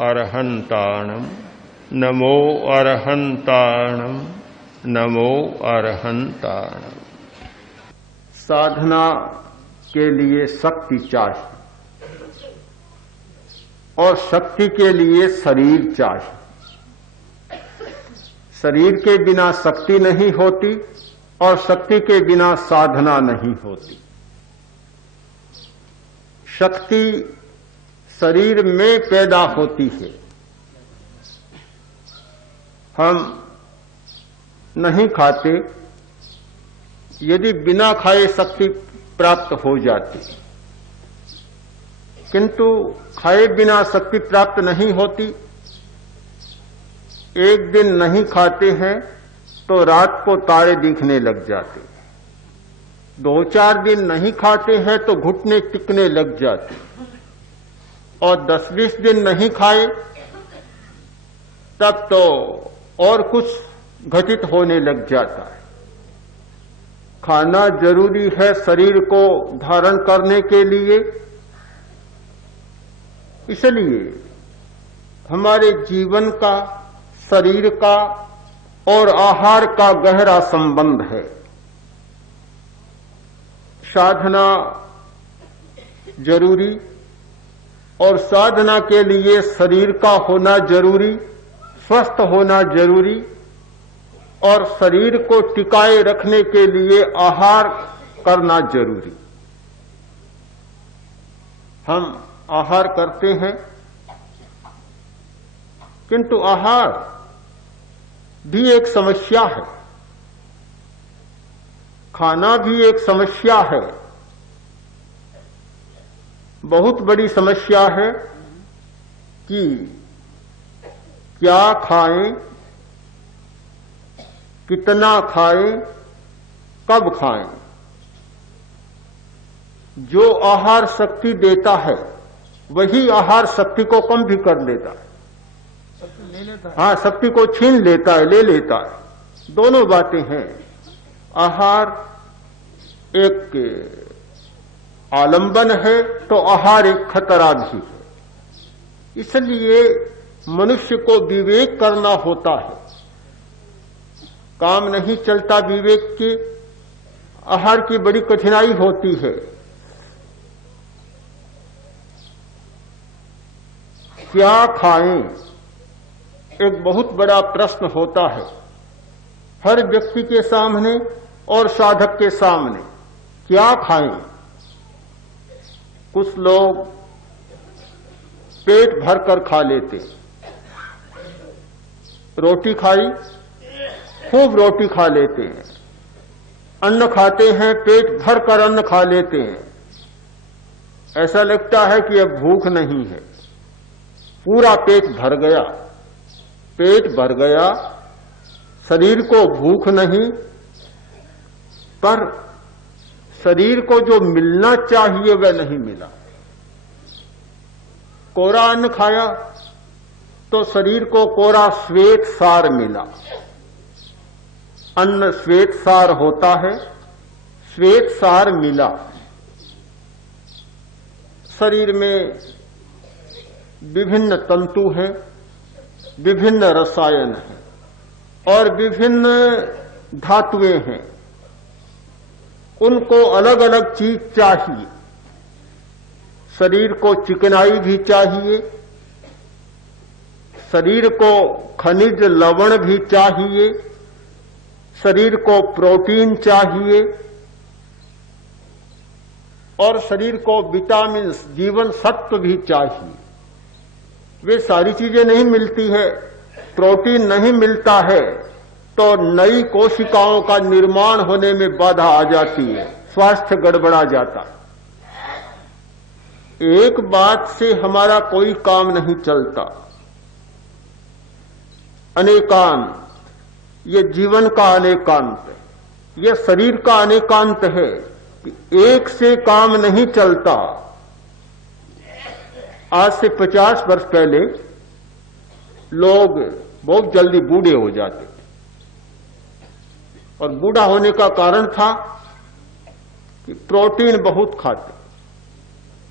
अरहन्ताणं नमो अरहन्ताणं नमो अरहन्ताणं। साधना के लिए शक्ति चाहिए और शक्ति के लिए शरीर चाहिए। शरीर के बिना शक्ति नहीं होती और शक्ति के बिना साधना नहीं होती। शक्ति शरीर में पैदा होती है। हम नहीं खाते, यदि बिना खाए शक्ति प्राप्त हो जाती, किंतु खाए बिना शक्ति प्राप्त नहीं होती। एक दिन नहीं खाते हैं तो रात को तारे दिखने लग जाते, 2-4 दिन नहीं खाते हैं तो घुटने टिकने लग जाते, और 10-20 दिन नहीं खाए तब तो और कुछ घटित होने लग जाता है। खाना जरूरी है शरीर को धारण करने के लिए, इसलिए हमारे जीवन का, शरीर का और आहार का गहरा संबंध है। साधना जरूरी और साधना के लिए शरीर का होना जरूरी, स्वस्थ होना जरूरी, और शरीर को टिकाए रखने के लिए आहार करना जरूरी। हम आहार करते हैं, किंतु आहार भी एक समस्या है, खाना भी एक समस्या है। बहुत बड़ी समस्या है कि क्या खाएं, कितना खाएं, कब खाएं। जो आहार शक्ति देता है वही आहार शक्ति को कम भी कर देता है। हाँ, शक्ति को छीन लेता है, ले लेता है। दोनों बातें हैं। आहार एक आलंबन है तो आहार एक खतरा भी है। इसलिए मनुष्य को विवेक करना होता है। काम नहीं चलता विवेक के, आहार की बड़ी कठिनाई होती है। क्या खाएं, एक बहुत बड़ा प्रश्न होता है हर व्यक्ति के सामने और साधक के सामने। क्या खाएं? कुछ लोग पेट भरकर खा लेते, रोटी खाई, खूब रोटी खा लेते हैं। अन्न खाते हैं, पेट भरकर अन्न खा लेते हैं। ऐसा लगता है कि अब भूख नहीं है, पूरा पेट भर गया। पेट भर गया, शरीर को भूख नहीं, पर शरीर को जो मिलना चाहिए वह नहीं मिला। कोरा अन्न खाया तो शरीर को कोरा श्वेत सार मिला। अन्न श्वेत सार होता है, श्वेत सार मिला। शरीर में विभिन्न तंतु हैं, विभिन्न रसायन हैं और विभिन्न धातुएं हैं। उनको अलग अलग चीज चाहिए। शरीर को चिकनाई भी चाहिए, शरीर को खनिज लवण भी चाहिए, शरीर को प्रोटीन चाहिए और शरीर को विटामिन, जीवन सत्व भी चाहिए। वे सारी चीजें नहीं मिलती है, प्रोटीन नहीं मिलता है तो नई कोशिकाओं का निर्माण होने में बाधा आ जाती है, स्वास्थ्य गड़बड़ा जाता है। एक बात से हमारा कोई काम नहीं चलता। अनेकांत, ये जीवन का अनेकांत है, ये शरीर का अनेकांत है कि एक से काम नहीं चलता। आज से 50 वर्ष पहले लोग बहुत जल्दी बूढ़े हो जाते थे, और बूढ़ा होने का कारण था कि प्रोटीन बहुत खाते,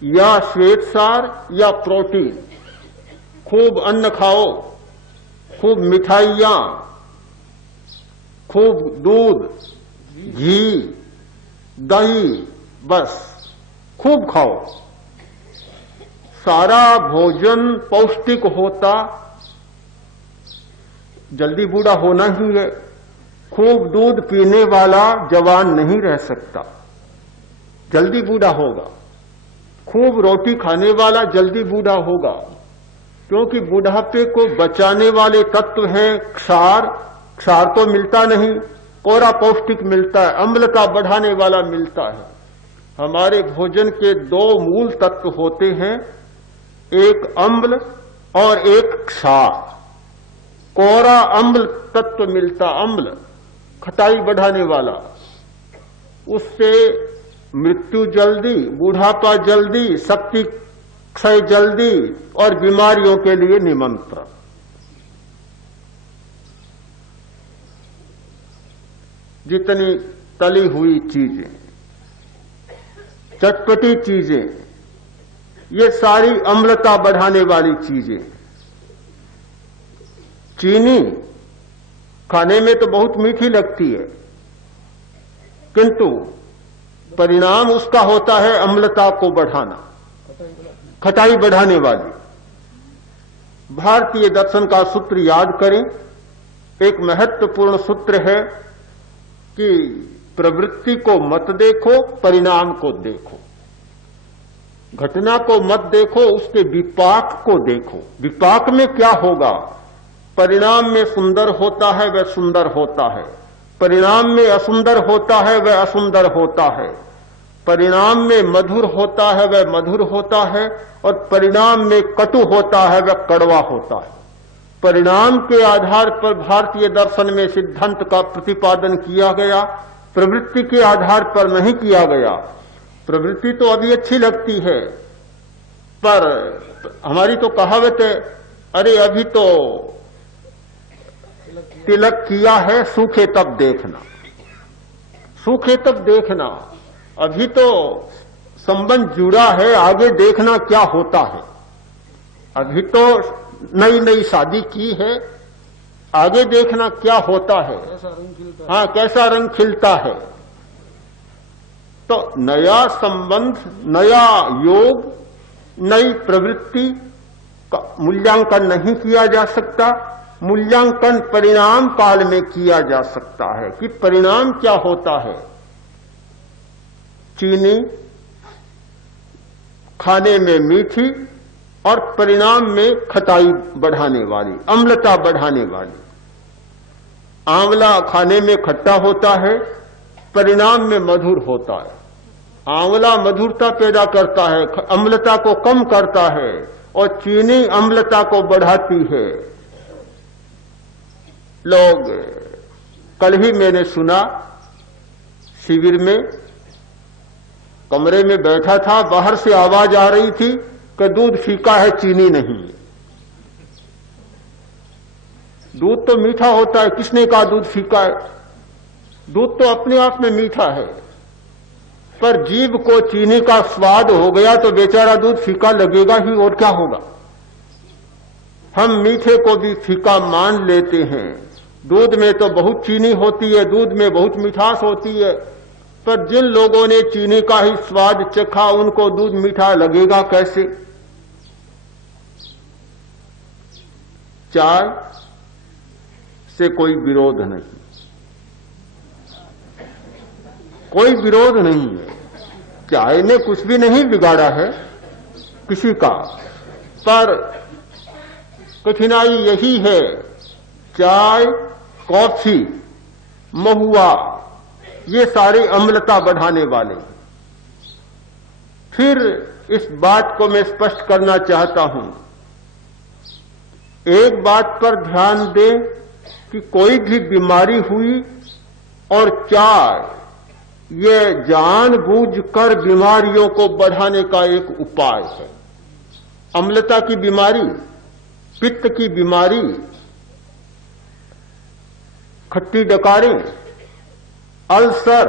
या श्वेतसार या प्रोटीन, खूब अन्न खाओ, खूब मिठाइयां, खूब दूध, घी, दही, बस खूब खाओ। सारा भोजन पौष्टिक होता, जल्दी बूढ़ा होना ही है। खूब दूध पीने वाला जवान नहीं रह सकता, जल्दी बूढ़ा होगा। खूब रोटी खाने वाला जल्दी बूढ़ा होगा, क्योंकि बुढ़ापे को बचाने वाले तत्व हैं क्षार। क्षार तो मिलता नहीं, कोरा पौष्टिक मिलता है, अम्लता बढ़ाने वाला मिलता है। हमारे भोजन के दो मूल तत्व होते हैं, एक अम्ल और एक क्षार। कोरा अम्ल तत्व मिलता, अम्ल खटाई बढ़ाने वाला, उससे मृत्यु जल्दी, बुढ़ापा जल्दी, शक्ति क्षय जल्दी और बीमारियों के लिए निमंत्रण। जितनी तली हुई चीजें, चटपटी चीजें, ये सारी अम्लता बढ़ाने वाली चीजें। चीनी खाने में तो बहुत मीठी लगती है, किंतु परिणाम उसका होता है अम्लता को बढ़ाना, खटाई बढ़ाने वाली। भारतीय दर्शन का सूत्र याद करें, एक महत्वपूर्ण सूत्र है कि प्रवृत्ति को मत देखो, परिणाम को देखो। घटना को मत देखो, उसके विपाक को देखो। विपाक में क्या होगा? परिणाम में सुंदर होता है वह सुंदर होता है, परिणाम में असुंदर होता है वह असुंदर होता है, परिणाम में मधुर होता है वह मधुर होता है, और परिणाम में कटु होता है वह कड़वा होता है। परिणाम के आधार पर भारतीय दर्शन में सिद्धांत का प्रतिपादन किया गया, प्रवृत्ति के आधार पर नहीं किया गया। प्रवृत्ति तो अभी अच्छी लगती है, पर हमारी तो कहावत है, अरे अभी तो तिलक किया है, सूखे तब देखना। सूखे तब देखना, अभी तो संबंध जुड़ा है, आगे देखना क्या होता है। अभी तो नई नई शादी की है, आगे देखना क्या होता है। हाँ, कैसा रंग खिलता है। तो नया संबंध, नया योग, नई प्रवृत्ति का मूल्यांकन नहीं किया जा सकता। मूल्यांकन परिणाम काल में किया जा सकता है कि परिणाम क्या होता है। चीनी खाने में मीठी और परिणाम में खटाई बढ़ाने वाली, अम्लता बढ़ाने वाली। आंवला खाने में खट्टा होता है, परिणाम में मधुर होता है। आंवला मधुरता पैदा करता है, अम्लता को कम करता है, और चीनी अम्लता को बढ़ाती है। लोग, कल ही मैंने सुना, शिविर में कमरे में बैठा था, बाहर से आवाज आ रही थी कि दूध फीका है, चीनी नहीं। दूध तो मीठा होता है, किसने कहा दूध फीका है? दूध तो अपने आप में मीठा है, पर जीभ को चीनी का स्वाद हो गया तो बेचारा दूध फीका लगेगा ही, और क्या होगा। हम मीठे को भी फीका मान लेते हैं। दूध में तो बहुत चीनी होती है, दूध में बहुत मिठास होती है, पर जिन लोगों ने चीनी का ही स्वाद चखा, उनको दूध मीठा लगेगा कैसे? चाय से कोई विरोध नहीं, कोई विरोध नहीं है। चाय ने कुछ भी नहीं बिगाड़ा है किसी का, पर कठिनाई यही है, चाय, कॉफी, महुआ, ये सारे अम्लता बढ़ाने वाले। फिर इस बात को मैं स्पष्ट करना चाहता हूं, एक बात पर ध्यान दें कि कोई भी बीमारी हुई और चाय, ये जानबूझकर बीमारियों को बढ़ाने का एक उपाय है। अम्लता की बीमारी, पित्त की बीमारी, खट्टी डकारें, अल्सर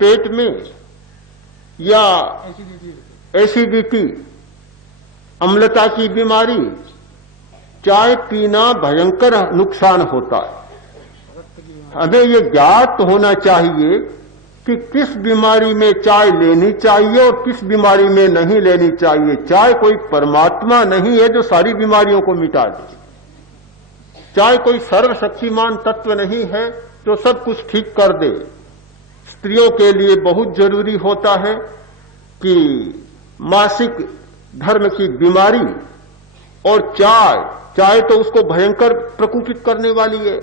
पेट में, या एसिडिटी, अम्लता की बीमारी, चाय पीना भयंकर नुकसान होता है। हमें ये ज्ञात होना चाहिए कि किस बीमारी में चाय लेनी चाहिए और किस बीमारी में नहीं लेनी चाहिए। चाय कोई परमात्मा नहीं है जो सारी बीमारियों को मिटा दे। चाय कोई सर्वशक्तिमान तत्व नहीं है जो सब कुछ ठीक कर दे। स्त्रियों के लिए बहुत जरूरी होता है कि मासिक धर्म की बीमारी और चाय तो उसको भयंकर प्रकोपित करने वाली है।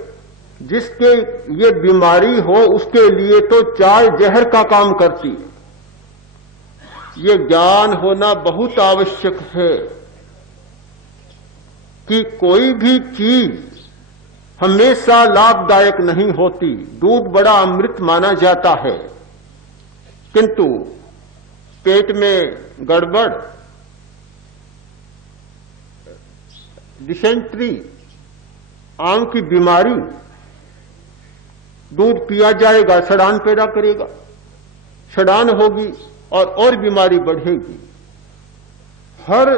जिसके ये बीमारी हो उसके लिए तो चाय जहर का काम करती है। ये ज्ञान होना बहुत आवश्यक है कि कोई भी चीज हमेशा लाभदायक नहीं होती। दूध बड़ा अमृत माना जाता है, किंतु पेट में गड़बड़, डिसेंट्री, आम की बीमारी, दूध पिया जाएगा सड़ान पैदा करेगा, सड़ान होगी और बीमारी बढ़ेगी। हर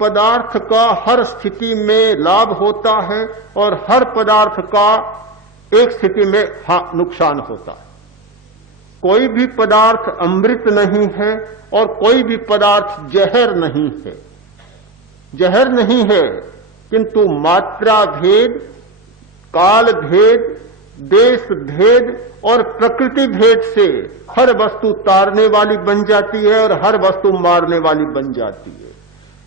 पदार्थ का हर स्थिति में लाभ होता है और हर पदार्थ का एक स्थिति में नुकसान होता है। कोई भी पदार्थ अमृत नहीं है और कोई भी पदार्थ जहर नहीं है। जहर नहीं है, किंतु मात्रा भेद, काल भेद, देश भेद और प्रकृति भेद से हर वस्तु तारने वाली बन जाती है और हर वस्तु मारने वाली बन जाती है।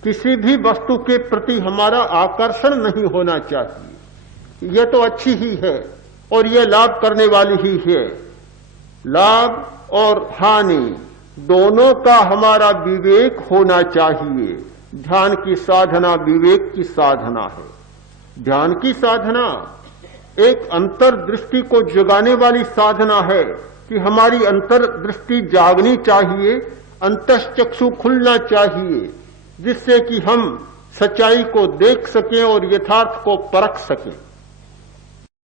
किसी भी वस्तु के प्रति हमारा आकर्षण नहीं होना चाहिए। यह तो अच्छी ही है और यह लाभ करने वाली ही है। लाभ और हानि दोनों का हमारा विवेक होना चाहिए। ध्यान की साधना विवेक की साधना है। ध्यान की साधना एक अंतर्दृष्टि को जगाने वाली साधना है कि हमारी अंतर्दृष्टि जागनी चाहिए, अंतश्चक्षु खुलना चाहिए, जिससे कि हम सच्चाई को देख सकें और यथार्थ को परख सकें।